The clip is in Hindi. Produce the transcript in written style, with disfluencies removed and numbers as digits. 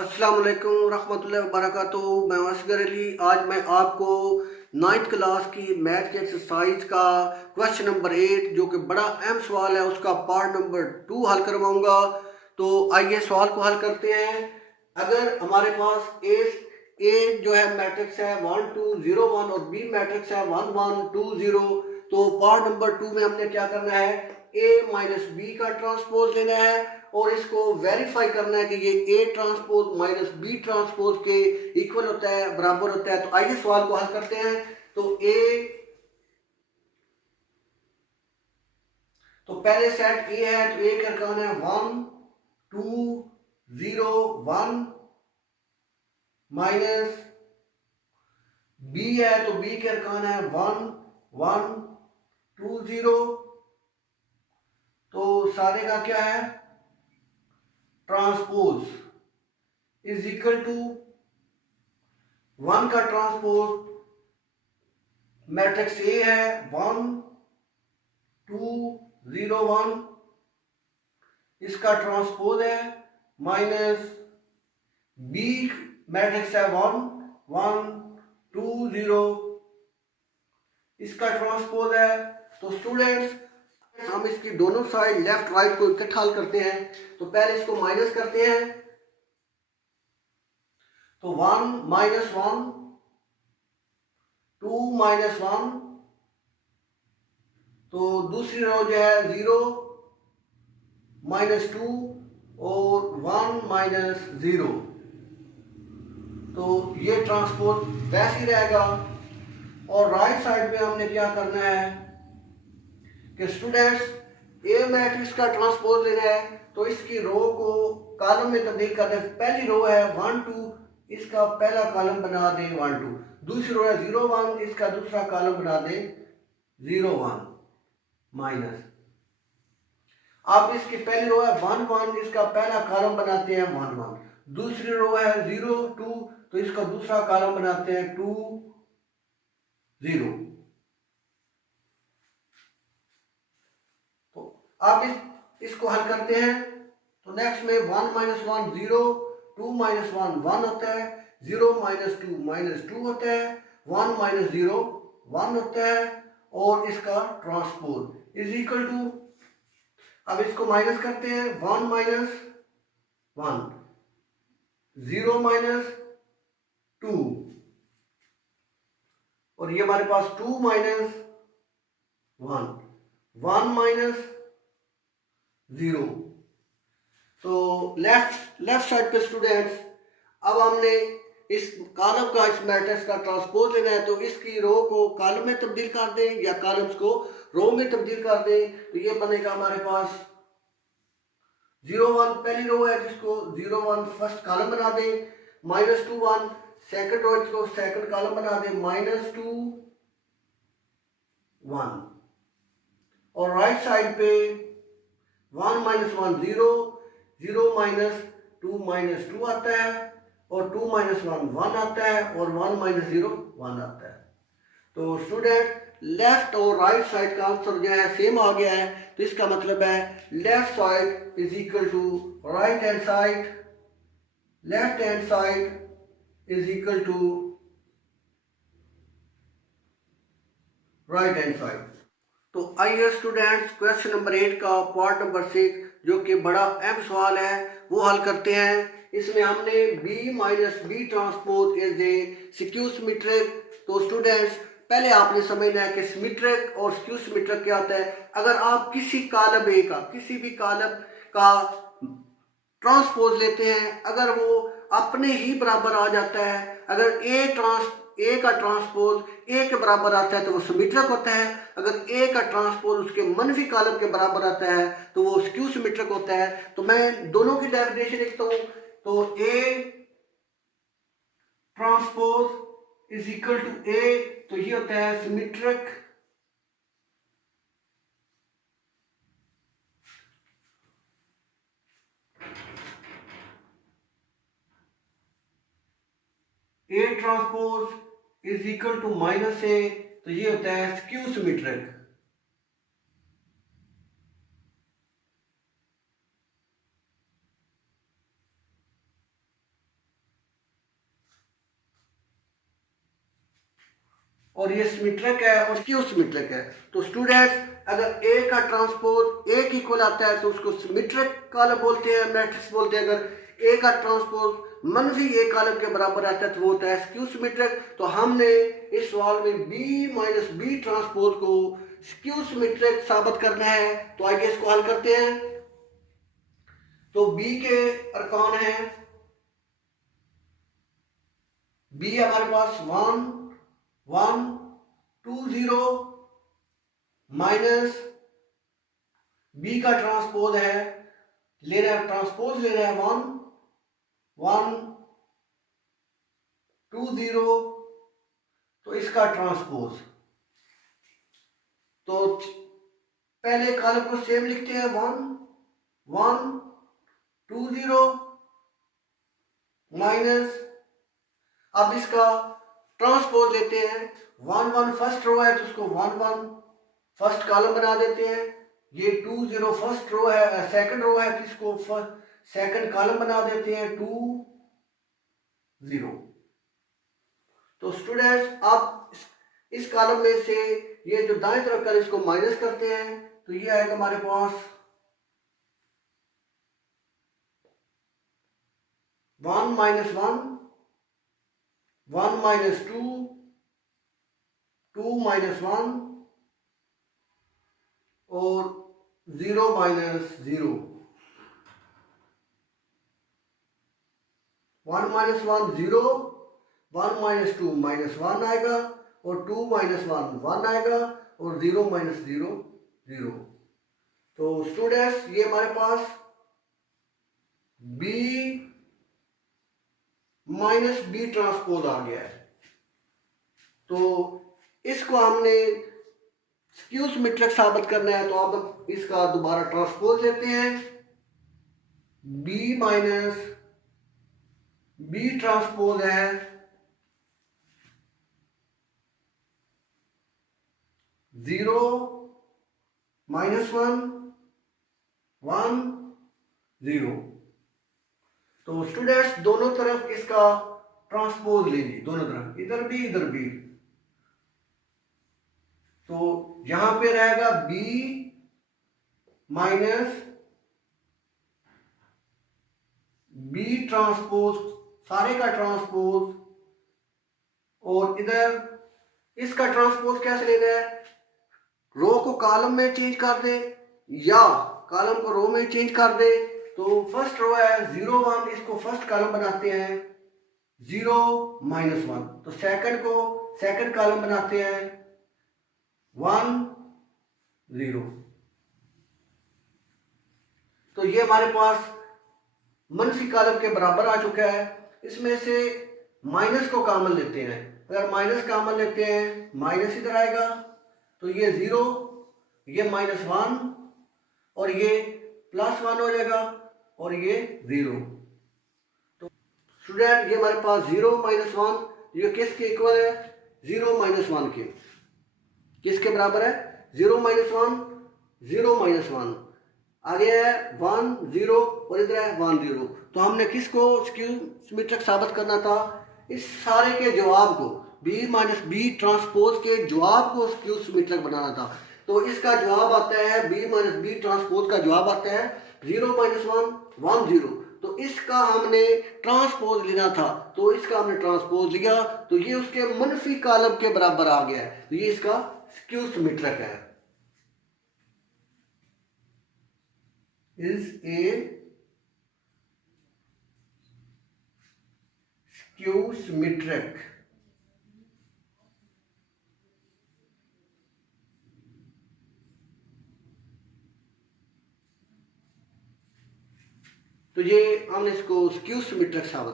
अस्सलाम वालेकुम रहमतुल्लाहि व बरकातुहू। मैं असगर अली। आज मैं आपको 9th क्लास की मैथ की एक्सरसाइज का क्वेश्चन नंबर 8 जो कि बड़ा अहम सवाल है उसका पार्ट नंबर 2 हल करवाऊंगा। तो आइए सवाल को हल करते हैं। अगर हमारे पास ए जो है मैट्रिक्स है 1 2 0 1 और बी मैट्रिक्स है 1 1 2 0, तो पार्ट नंबर 2 में हमने क्या करना है, ए माइनस बी का ट्रांसपोज लेना है और इसको वेरीफाई करना है कि ये A transpose minus B transpose के इक्वल होता है, बराबर होता है। तो आइए सवाल को हल करते हैं। तो पहले सेट ए है तो ए का कौन है 1 2 0 1 माइनस बी है तो बी का कौन है 1 1 2 0। तो सारे का क्या है, ट्रांसपोज इज इक्वल टू 1 का ट्रांसपोज मैट्रिक्स ए है 1 2 0 1, इसका ट्रांसपोज है माइनस बी मैट्रिक्स है 1 1 2 0, इसका ट्रांसपोज है। तो स्टूडेंट्स हम इसकी दोनों साइड लेफ्ट राइट को इकट्ठा हल करते हैं। तो पहले इसको माइनस करते हैं। तो 1 माइनस 1 2 माइनस 1, तो दूसरी रो जो है 0 माइनस 2 और 1 माइनस 0। तो ये ट्रांसपोज वैसे ही रहेगा। और राइट साइड पे हमने क्या करना है कि स्टूडेंट्स ए मैट्रिक्स का ट्रांसपोज लेना है तो इसकी रो को कॉलम में तब्दील कर दें। पहली रो है 1 2, इसका पहला कॉलम बना दें 1 2। दूसरी रो है 0 1, इसका दूसरा कॉलम बना दें 0 1 माइनस। अब इसकी पहली रो है 1 1, इसका पहला कॉलम बनाते हैं 1 1। दूसरी रो है 0 2, तो इसका दूसरा कॉलम बनाते हैं 2 0। तो अब इसको हल करते हैं। तो नेक्स्ट में 1 माइनस 1 0, 2 माइनस 1 1 होता है, 0 माइनस 2 माइनस 2 होता है, 1 माइनस 0 1 होता है और इसका ट्रांसपोज इज इक्वल टू, अब इसको माइनस करते हैं 1 माइनस 1 0 माइनस 2 और ये हमारे पास 2 माइनस 1 1 माइनस 0। तो लेफ्ट साइड पे स्टूडेंट्स अब हमने इस कॉलम का इस मैट्रिक्स का ट्रांसपोज लेना है। तो इसकी रो को कॉलम में तब्दील कर दें या कॉलम्स को रो में तब्दील कर दें। तो ये बनेगा हमारे पास 0 1 पहली रो है जिसको 0 1 फर्स्ट कॉलम बना दें, माइनस 2 1 सेकंड रो जिसको सेकंड कॉलम बना दें, माइनस 2 1। और राइट साइड पे 1 माइनस 1 0 0 माइनस 2 माइनस 2 आता है और 2 माइनस 1 1 आता है और 1 माइनस 0 1 आता है। तो स्टूडेंट लेफ्ट और राइट साइड का आंसर जो है सेम आ गया है। तो इसका मतलब है left side is equal to right hand side, left hand side is equal to right hand side. तो आइए स्टूडेंट्स क्वेश्चन नंबर 8 का पार्ट नंबर 6 जो कि बड़ा अहम सवाल है वो हल करते हैं। इसमें हमने b minus B transpose as a skew symmetric. तो स्टूडेंट्स पहले आपने समझना है कि सिमेट्रिक और स्क्यू सिमेट्रिक क्या होता है। अगर आप किसी कॉलम ए का किसी भी कॉलम का ट्रांसपोज लेते हैं, अगर वो अपने ही बराबर आ जाता है, अगर ए का ट्रांसपोज ए के बराबर आता है तो वो सिमेट्रिक होता है। अगर ए का ट्रांसपोज उसके मनफी कॉलम के बराबर आता है तो वो स्क्यू सिमेट्रिक होता है। तो मैं दोनों की डेफिनेशन लिखता हूं। तो A transpose is equal to A, तो ये होता है symmetric A transpose is equal to minus A, तो ये होता है स्क्यू सिमेट्रिक। और ये सिमेट्रिक है और क्यू सिमेट्रिक है। तो स्टूडेंट्स अगर ए का ट्रांसपोज ए की इक्वल आता है तो उसको सिमेट्रिक कॉलम बोलते हैं, मैट्रिक्स बोलते हैं। अगर ए का ट्रांसपोज मनफी ए कॉलम के बराबर आता है तो वो होता है स्क्यू सिमेट्रिक। तो हमने इस सवाल में बी माइनस बी ट्रांसपोज को स्क्यू सिमेट्रिक साबित करना है। तो आइए इसको हल करते हैं। तो बी के अरकान हैं, बी हमारे पास 1 1 2 0 माइनस बी का ट्रांसपोज है, ले रहा है ट्रांसपोज ले रहा है 1 1 2 0, तो इसका ट्रांसपोज। तो पहले कॉलम को सेम लिखते हैं 1 1 2 0 माइनस, अब इसका ट्रांसपोज लेते हैं 1 1 फर्स्ट रो है तो उसको 1 1 फर्स्ट कॉलम बना देते हैं। ये 2 0 फर्स्ट रो है, सेकंड रो है तो इसको सेकंड कॉलम बना देते हैं 2 0। तो स्टूडेंट्स अब इस कॉलम में से ये जो दाएं तरफ का इसको माइनस करते हैं तो ये आएगा हमारे पास 1 माइनस 1 1 माइनस 2 2 माइनस 1 और 0 माइनस 0। 1 माइनस 1 0, 1 माइनस 2 माइनस 1 आएगा और 2 माइनस 1 1 आएगा और 0 माइनस 0 0। तो स्टूडेंट्स ये हमारे पास b माइनस बी ट्रांसपोज आ गया है। तो इसको हमने स्क्यू सिमेट्रिक साबित करना है तो अब इसका दोबारा ट्रांसपोज लेते हैं, b माइनस बी ट्रांसपोज है 0 माइनस 1 1 0। तो स्टूडेंट्स दोनों तरफ इसका ट्रांसपोज लेंगे, दोनों तरफ, इधर भी इधर भी। तो यहां पे रहेगा b माइनस बी ट्रांसपोज, सारे का ट्रांसपोज, और इधर इसका ट्रांसपोज कैसे लेना है, रो को कॉलम में चेंज कर दे या कॉलम को रो में चेंज कर दे। तो फर्स्ट रो है 0 1, इसको फर्स्ट कॉलम बनाते हैं 0 माइनस 1, तो सेकंड को सेकंड कॉलम बनाते हैं 1 0। तो ये हमारे पास मनफी कॉलम के बराबर आ चुका है। इसमें से माइनस को कॉमन लेते हैं, अगर माइनस कॉमन लेते हैं माइनस इधर आएगा तो ये 0, ये माइनस 1 और ये प्लस 1 हो जाएगा और ये 0। तो स्टूडेंट ये हमारे पास 0 माइनस 1 ये किसके इक्वल है, 0 माइनस 1 के, किसके बराबर है, 0 माइनस 1 0 माइनस 1, आगे है 1 0 और इधर है 1 0। तो हमने किसको स्क्यू सिमेट्रिक साबित करना था, इस सारे के जवाब को b माइनस बी ट्रांसपोज के जवाब को स्क्यू सिमेट्रिक बनाना था। तो इसका जवाब आता है b माइनस बी ट्रांसपोज का जवाब आता है 0 माइनस 1 1 0। तो इसका हमने ट्रांसपोज लेना था तो इसका हमने ट्रांसपोज लिया तो ये उसके मनफी कॉलम के बराबर आ गया है, तो ये इसका स्क्यू सिमेट्रिक है, इज ए स्क्यू सिमेट्रिक। तो ये हमने इसको स्क्यू सिमेट्रिक साबित